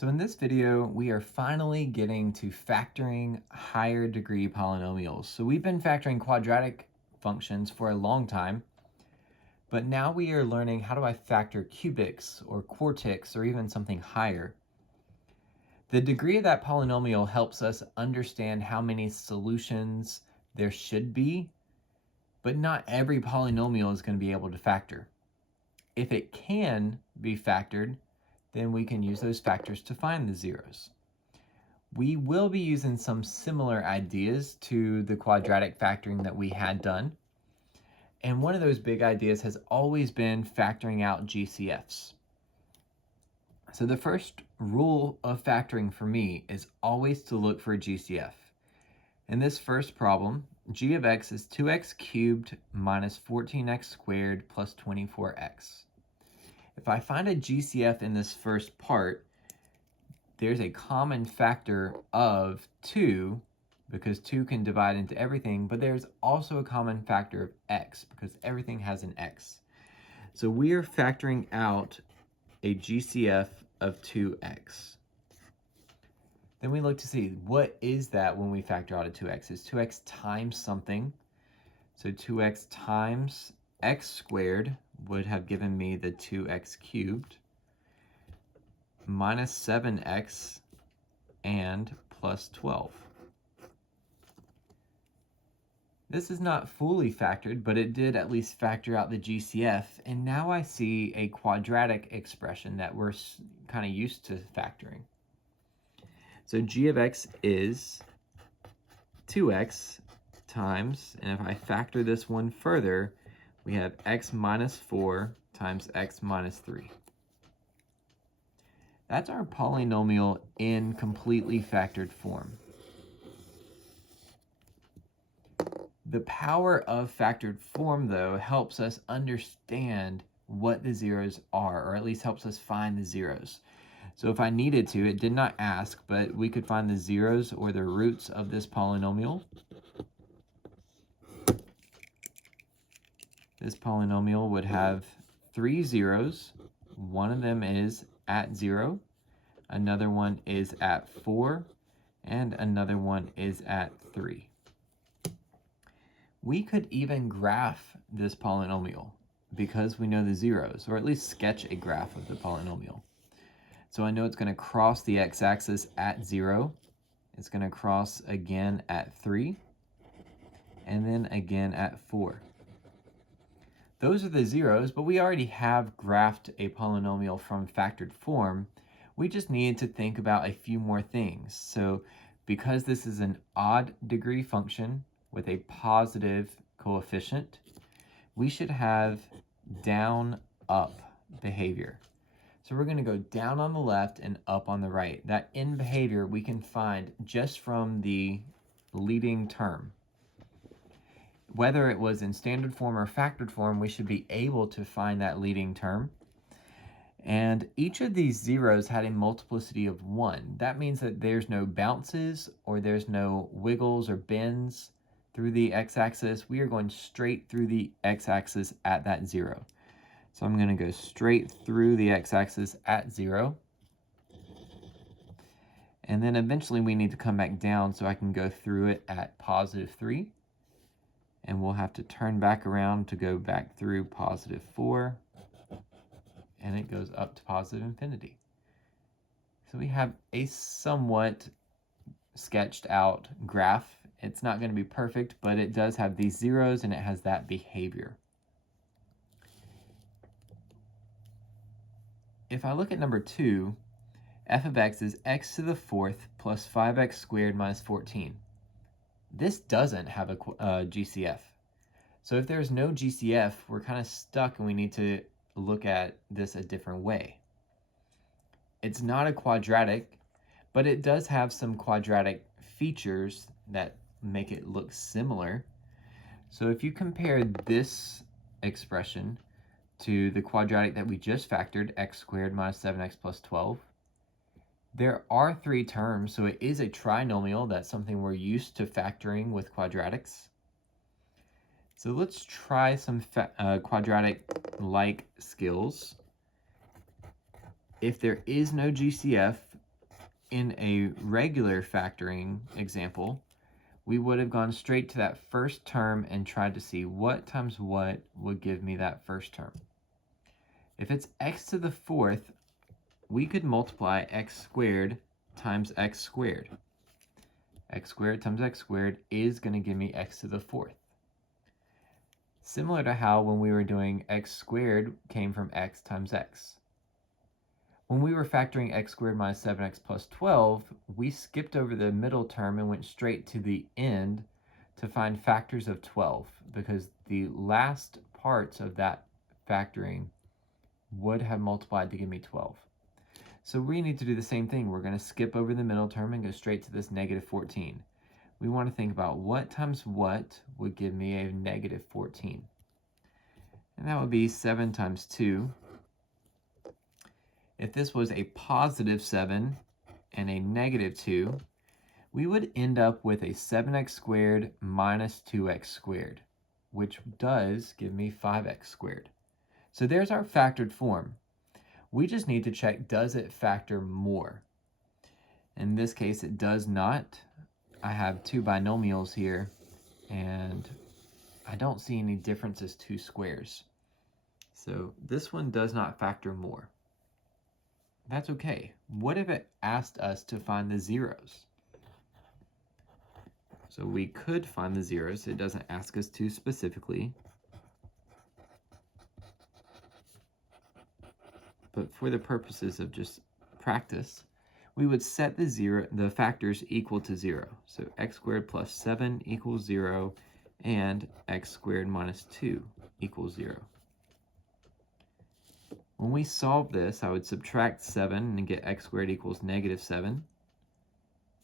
So in this video, we are finally getting to factoring higher degree polynomials. So we've been factoring quadratic functions for a long time, but now we are learning how do I factor cubics or quartics or even something higher. The degree of that polynomial helps us understand how many solutions there should be, but not every polynomial is going to be able to factor. If it can be factored, then we can use those factors to find the zeros. We will be using some similar ideas to the quadratic factoring that we had done. And one of those big ideas has always been factoring out GCFs. So the first rule of factoring for me is always to look for a GCF. In this first problem, g of x is 2x cubed minus 14x squared plus 24x. If I find a GCF in this first part, there's a common factor of 2, because 2 can divide into everything, but there's also a common factor of x, because everything has an x. So we are factoring out a GCF of 2x. Then we look to see, what is that when we factor out a 2x? Is 2x times something? So 2x times x squared would have given me the 2x cubed minus 7x and plus 12. This is not fully factored, but it did at least factor out the GCF, and now I see a quadratic expression that we're kind of used to factoring. So g of x is 2x times, and if I factor this one further, we have x minus 4 times x minus 3. That's our polynomial in completely factored form. The power of factored form, though, helps us understand what the zeros are, or at least helps us find the zeros. So if I needed to, it did not ask, but we could find the zeros or the roots of this polynomial. This polynomial would have 3 zeros. One of them is at 0, another one is at 4, and another one is at 3. We could even graph this polynomial because we know the zeros, or at least sketch a graph of the polynomial. So I know it's going to cross the x-axis at 0, it's going to cross again at 3, and then again at 4. Those are the zeros, but we already have graphed a polynomial from factored form. We just needed to think about a few more things. So because this is an odd degree function with a positive coefficient, we should have down-up behavior. So we're going to go down on the left and up on the right. That in behavior we can find just from the leading term. Whether it was in standard form or factored form, we should be able to find that leading term. And each of these zeros had a multiplicity of 1. That means that there's no bounces or there's no wiggles or bends through the x-axis. We are going straight through the x-axis at that 0. So I'm going to go straight through the x-axis at 0. And then eventually we need to come back down so I can go through it at positive 3. And we'll have to turn back around to go back through positive 4. And it goes up to positive infinity. So we have a somewhat sketched out graph. It's not going to be perfect, but it does have these zeros and it has that behavior. If I look at number 2, f of x is x to the 4th plus 5x squared minus 14. This doesn't have a GCF. So if there's no GCF, we're kind of stuck and we need to look at this a different way. It's not a quadratic, but it does have some quadratic features that make it look similar. So if you compare this expression to the quadratic that we just factored, x squared minus 7x plus 12, there are 3 terms, so it is a trinomial. That's something we're used to factoring with quadratics. So let's try some quadratic-like skills. If there is no GCF, in a regular factoring example, we would have gone straight to that first term and tried to see what times what would give me that first term. If it's x to the fourth, we could multiply x squared times x squared. X squared times x squared is going to give me x to the fourth. Similar to how when we were doing x squared came from x times x. When we were factoring x squared minus 7x plus 12, we skipped over the middle term and went straight to the end to find factors of 12, because the last parts of that factoring would have multiplied to give me 12. So we need to do the same thing. We're going to skip over the middle term and go straight to this negative 14. We want to think about what times what would give me a negative 14. And that would be 7 times 2. If this was a positive 7 and a negative 2, we would end up with a 7x squared minus 2x squared, which does give me 5x squared. So there's our factored form. We just need to check, does it factor more? In this case, it does not. I have two binomials here, and I don't see any difference as two squares. So this one does not factor more. That's okay. What if it asked us to find the zeros? So we could find the zeros. It doesn't ask us to specifically. But for the purposes of just practice, we would set the factors equal to 0. So x squared plus 7 equals 0, and x squared minus 2 equals 0. When we solve this, I would subtract 7 and get x squared equals negative 7,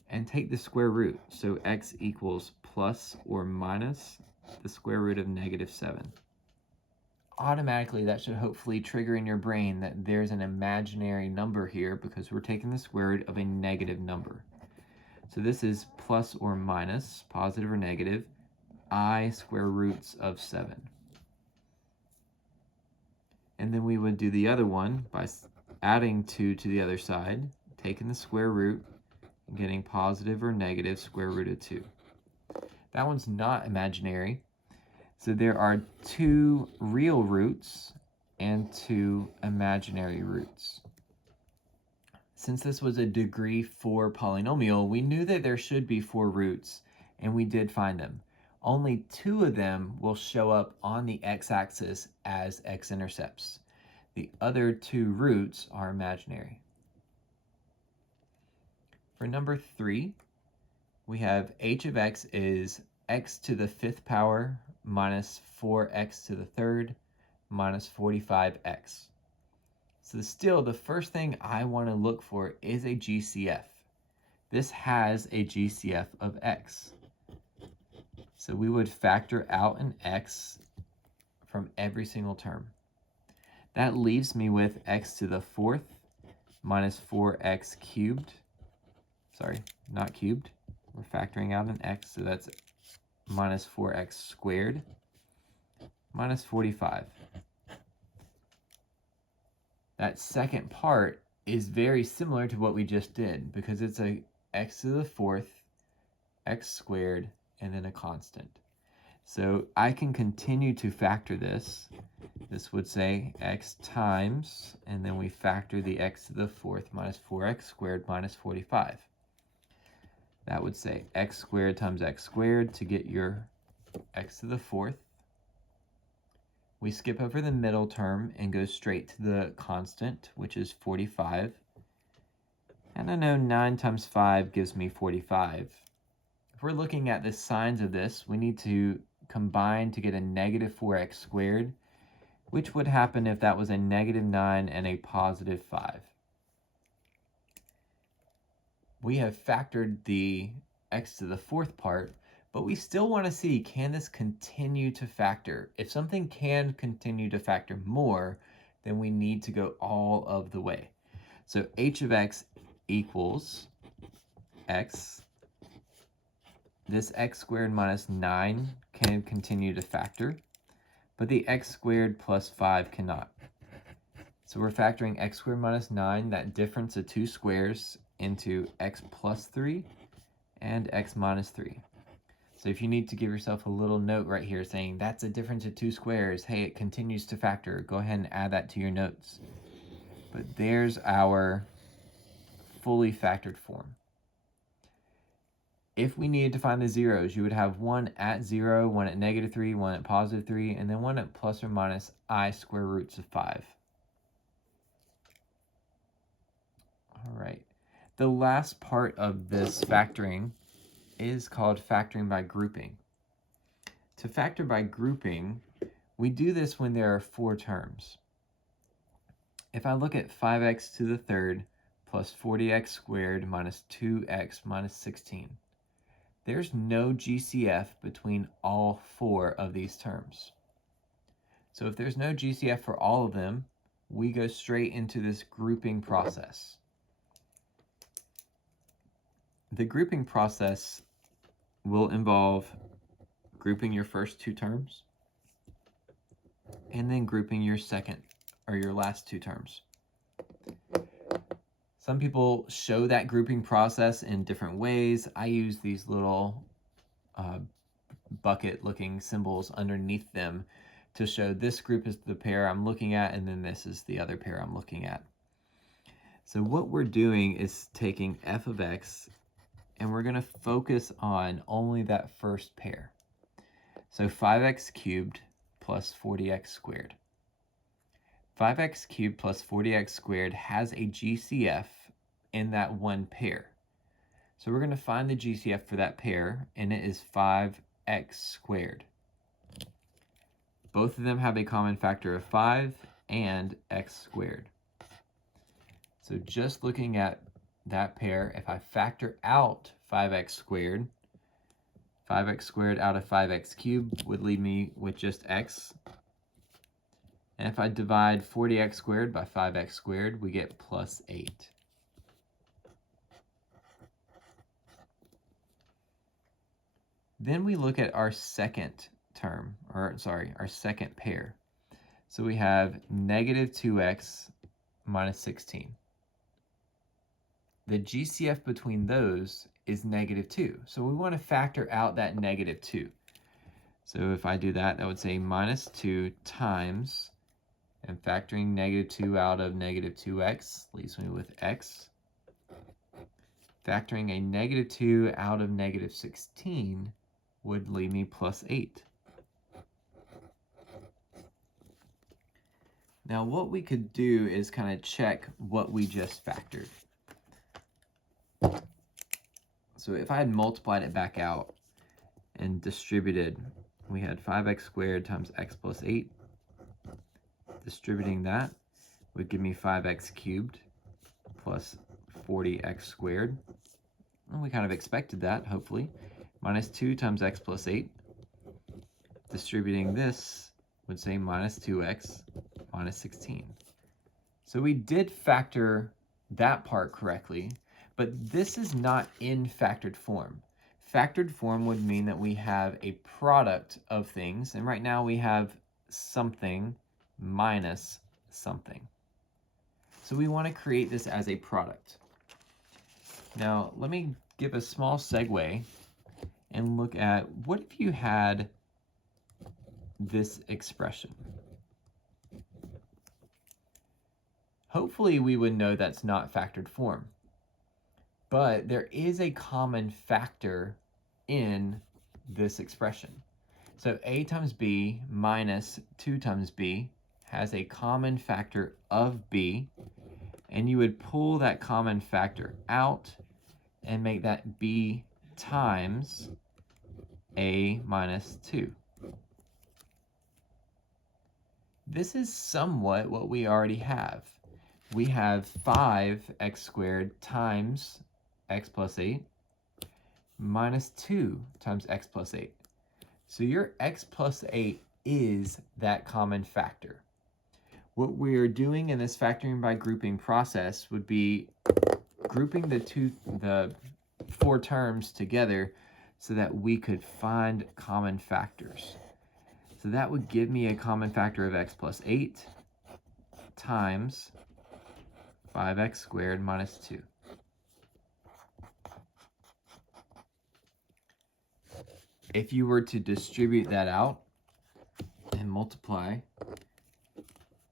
and take the square root. So x equals plus or minus the square root of negative 7. Automatically, that should hopefully trigger in your brain that there's an imaginary number here because we're taking the square root of a negative number. So this is plus or minus, positive or negative, I square roots of 7. And then we would do the other one by adding 2 to the other side, taking the square root, and getting positive or negative square root of 2. That one's not imaginary. So there are 2 real roots and 2 imaginary roots. Since this was a degree 4 polynomial, we knew that there should be 4 roots, and we did find them. Only 2 of them will show up on the x-axis as x-intercepts. The other 2 roots are imaginary. For number 3, we have h of x is x to the 5th power minus 4x to the 3rd minus 45x. So still, the first thing I want to look for is a GCF. This has a GCF of x. So we would factor out an x from every single term. That leaves me with x to the 4th minus 4x cubed. Sorry, not cubed. We're factoring out an x, so that's minus 4x squared minus 45. That second part is very similar to what we just did because it's a x to the 4th, x squared, and then a constant. So I can continue to factor this. This would say x times, and then we factor the x to the 4th minus 4x squared minus 45. That would say x squared times x squared to get your x to the 4th. We skip over the middle term and go straight to the constant, which is 45. And I know 9 times 5 gives me 45. If we're looking at the signs of this, we need to combine to get a negative 4x squared, which would happen if that was a negative 9 and a positive 5. We have factored the x to the 4th part, but we still want to see, can this continue to factor? If something can continue to factor more, then we need to go all of the way. So h of x equals x. This x squared minus 9 can continue to factor, but the x squared plus 5 cannot. So we're factoring x squared minus 9, that difference of 2 squares, into x plus 3 and x minus 3. So if you need to give yourself a little note right here saying that's a difference of 2 squares, hey, it continues to factor, go ahead and add that to your notes. But there's our fully factored form. If we needed to find the zeros, you would have one at 0, one at -3, one at +3, and then one at plus or minus I square roots of 5. All right. The last part of this factoring is called factoring by grouping. To factor by grouping, we do this when there are 4 terms. If I look at 5x to the third plus 40x squared minus 2x minus 16, there's no GCF between all 4 of these terms. So if there's no GCF for all of them, we go straight into this grouping process. The grouping process will involve grouping your first 2 terms and then grouping your second or your last 2 terms. Some people show that grouping process in different ways. I use these little bucket looking symbols underneath them to show this group is the pair I'm looking at and then this is the other pair I'm looking at. So what we're doing is taking f of x and we're going to focus on only that first pair. So 5x cubed plus 40x squared. 5x cubed plus 40x squared has a GCF in that one pair. So we're going to find the GCF for that pair, and it is 5x squared. Both of them have a common factor of 5 and x squared. So just looking at that pair, if I factor out 5x squared out of 5x cubed would leave me with just x. And if I divide 40x squared by 5x squared, we get plus 8. Then we look at our second term, our second pair. So we have negative 2x minus 16. The GCF between those is negative 2. So we want to factor out that negative 2. So if I do that, I would say minus 2 times, and factoring negative 2 out of negative 2x leaves me with x. Factoring a negative 2 out of negative 16 would leave me plus 8. Now what we could do is kind of check what we just factored. So if I had multiplied it back out and distributed, we had 5x squared times x plus 8. Distributing that would give me 5x cubed plus 40x squared. And we kind of expected that, hopefully. Minus 2 times x plus 8. Distributing this would say minus 2x minus 16. So we did factor that part correctly, but this is not in factored form. Factored form would mean that we have a product of things, and right now we have something minus something. So we want to create this as a product. Now let me give a small segue and look at what if you had this expression. Hopefully we would know that's not factored form, but there is a common factor in this expression. So a times b minus 2 times b has a common factor of b, and you would pull that common factor out and make that b times a minus 2. This is somewhat what we already have. We have 5x squared times x plus 8 minus 2 times x plus 8. So your x plus 8 is that common factor. What we're doing in this factoring by grouping process would be grouping the 4 terms together so that we could find common factors. So that would give me a common factor of x plus 8 times 5x squared minus 2. if you were to distribute that out and multiply,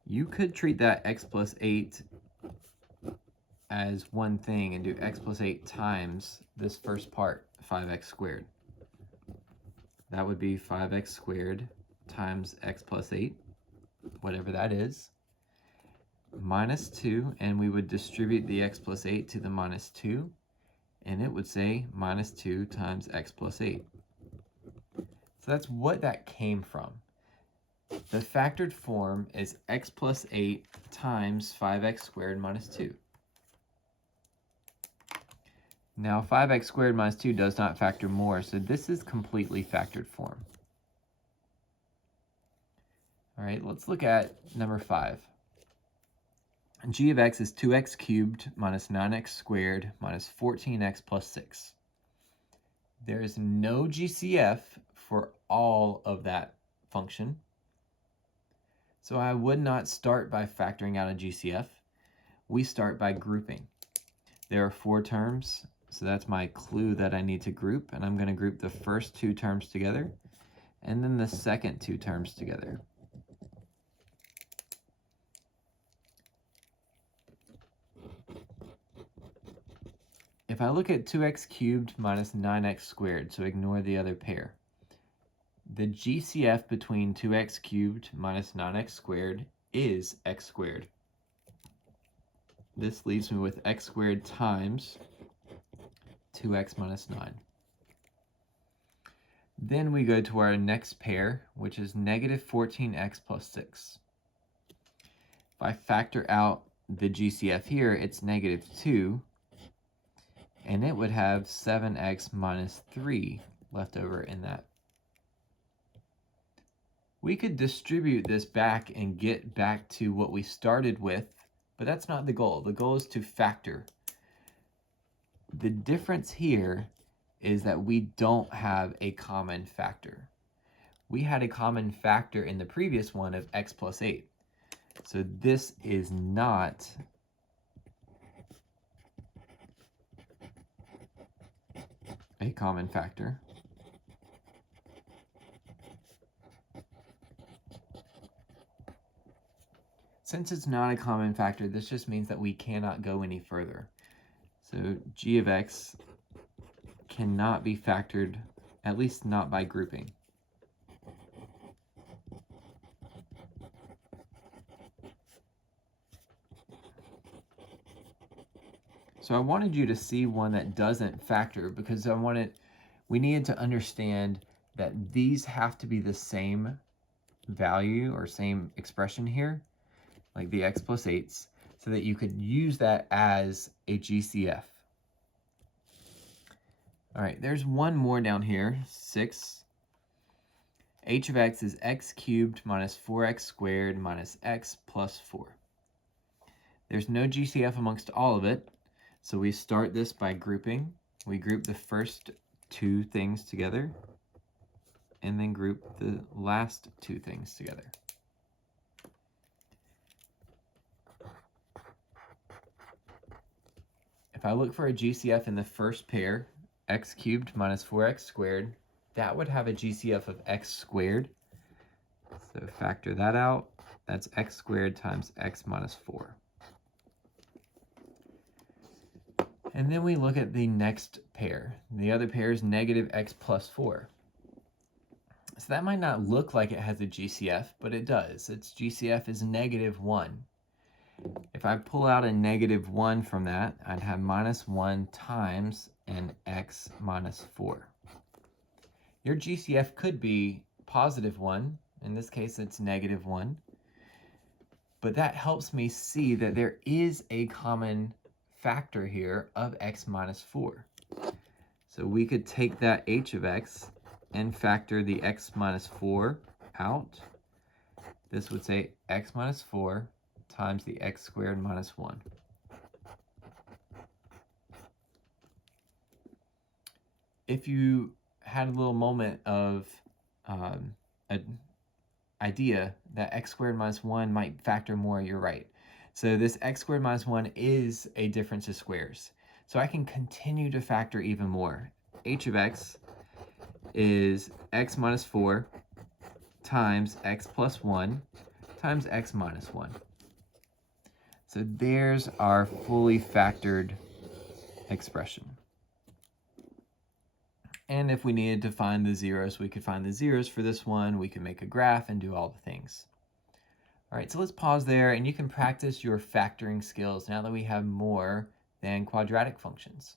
you could treat that x plus 8 as one thing and do x plus 8 times this first part, 5x squared. That would be 5x squared times x plus 8, whatever that is, minus 2, and we would distribute the x plus 8 to the minus 2, and it would say minus 2 times x plus 8. So that's what that came from. The factored form is x plus 8 times 5x squared minus 2. Now 5x squared minus 2 does not factor more, so this is completely factored form. All right, let's look at number 5. G of x is 2x cubed minus 9x squared minus 14x plus 6. There is no GCF for all of that function. So I would not start by factoring out a GCF. We start by grouping. There are 4 terms, so that's my clue that I need to group, and I'm going to group the first 2 terms together and then the second 2 terms together. If I look at 2x cubed minus 9x squared, so ignore the other pair, the GCF between 2x cubed minus 9x squared is x squared. This leaves me with x squared times 2x minus 9. Then we go to our next pair, which is negative 14x plus 6. If I factor out the GCF here, it's negative 2. And it would have 7x minus 3 left over in that. We could distribute this back and get back to what we started with, but that's not the goal. The goal is to factor. The difference here is that we don't have a common factor. We had a common factor in the previous one of x plus 8. So this is not a common factor. Since it's not a common factor, this just means that we cannot go any further. So g of x cannot be factored, at least not by grouping. So I wanted you to see one that doesn't factor because we needed to understand that these have to be the same value or same expression here, like the x plus 8s, so that you could use that as a GCF. All right, there's one more down here, 6. H of x is x cubed minus 4x squared minus x plus 4. There's no GCF amongst all of it. So we start this by grouping. We group the first 2 things together and then group the last 2 things together. If I look for a GCF in the first pair, x cubed minus 4x squared, that would have a GCF of x squared. So factor that out. That's x squared times x minus 4. And then we look at the next pair. The other pair is negative x plus 4. So that might not look like it has a GCF, but it does. Its GCF is negative 1. If I pull out a negative 1 from that, I'd have minus 1 times an x minus 4. Your GCF could be positive 1. In this case, it's negative 1. But that helps me see that there is a common factor here of x minus 4. So we could take that h of x and factor the x minus 4 out. This would say x minus 4 times the x squared minus 1. If you had a little moment of an idea that x squared minus 1 might factor more, you're right. So this x squared minus 1 is a difference of squares. So I can continue to factor even more. H of x is x minus 4 times x plus 1 times x minus 1. So there's our fully factored expression. And if we needed to find the zeros, we could find the zeros for this one. We can make a graph and do all the things. All right, so let's pause there, and you can practice your factoring skills now that we have more than quadratic functions.